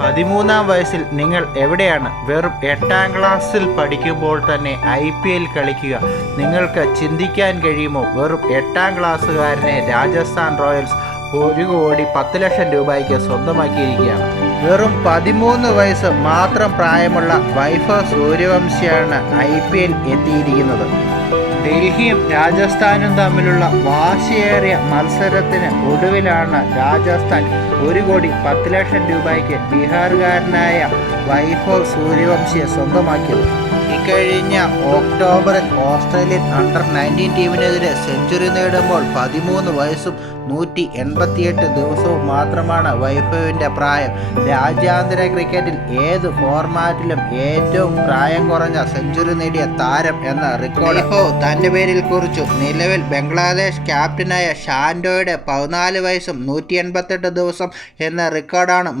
പതിമൂന്നാം വയസ്സിൽ നിങ്ങൾ എവിടെയാണ്? വെറും എട്ടാം ക്ലാസ്സിൽ പഠിക്കുമ്പോൾ തന്നെ ഐ പി എൽ കളിക്കുക. നിങ്ങൾക്ക് ചിന്തിക്കാൻ കഴിയുമോ? വെറും എട്ടാം ക്ലാസ്സുകാരനെ രാജസ്ഥാൻ റോയൽസ് ഒരു കോടി പത്ത് ലക്ഷം രൂപയ്ക്ക് സ്വന്തമാക്കിയിരിക്കുകയാണ്. വെറും പതിമൂന്ന് വയസ്സ് മാത്രം പ്രായമുള്ള വൈഫ സൂര്യവംശിയാണ് ഐ പി എൽ എത്തിയിരിക്കുന്നത്. ഡൽഹിയും രാജസ്ഥാനും തമ്മിലുള്ള വാശിയേറിയ മത്സരത്തിന് ഒടുവിലാണ് രാജസ്ഥാൻ ഒരു കോടി പത്ത് ലക്ഷം രൂപയ്ക്ക് ബീഹാറുകാരനായ വൈഭവ് സൂര്യവംശിയെ സ്വന്തമാക്കിയത്. ഇക്കഴിഞ്ഞ ഒക്ടോബറിൽ ഓസ്ട്രേലിയൻ അണ്ടർ നയന്റീൻ ടീമിനെതിരെ സെഞ്ചുറി നേടുമ്പോൾ പതിമൂന്ന് വയസ്സും നൂറ്റി എൺപത്തിയെട്ട് ദിവസവും മാത്രമാണ് വൈഫവിന്റെ പ്രായം. രാജ്യാന്തര ക്രിക്കറ്റിൽ ഏത് ഫോർമാറ്റിലും ഏറ്റവും പ്രായം കുറഞ്ഞ സെഞ്ചുറി നേടിയ താരം എന്ന റെക്കോർഡ് ഹോ തന്റെ പേരിൽ കുറിച്ചു. നിലവിൽ ബംഗ്ലാദേശ് ക്യാപ്റ്റനായ ഷാൻഡോയുടെ പതിനാല് വയസ്സും നൂറ്റി എൺപത്തെട്ട് ദിവസം എന്ന റെക്കോർഡാണ്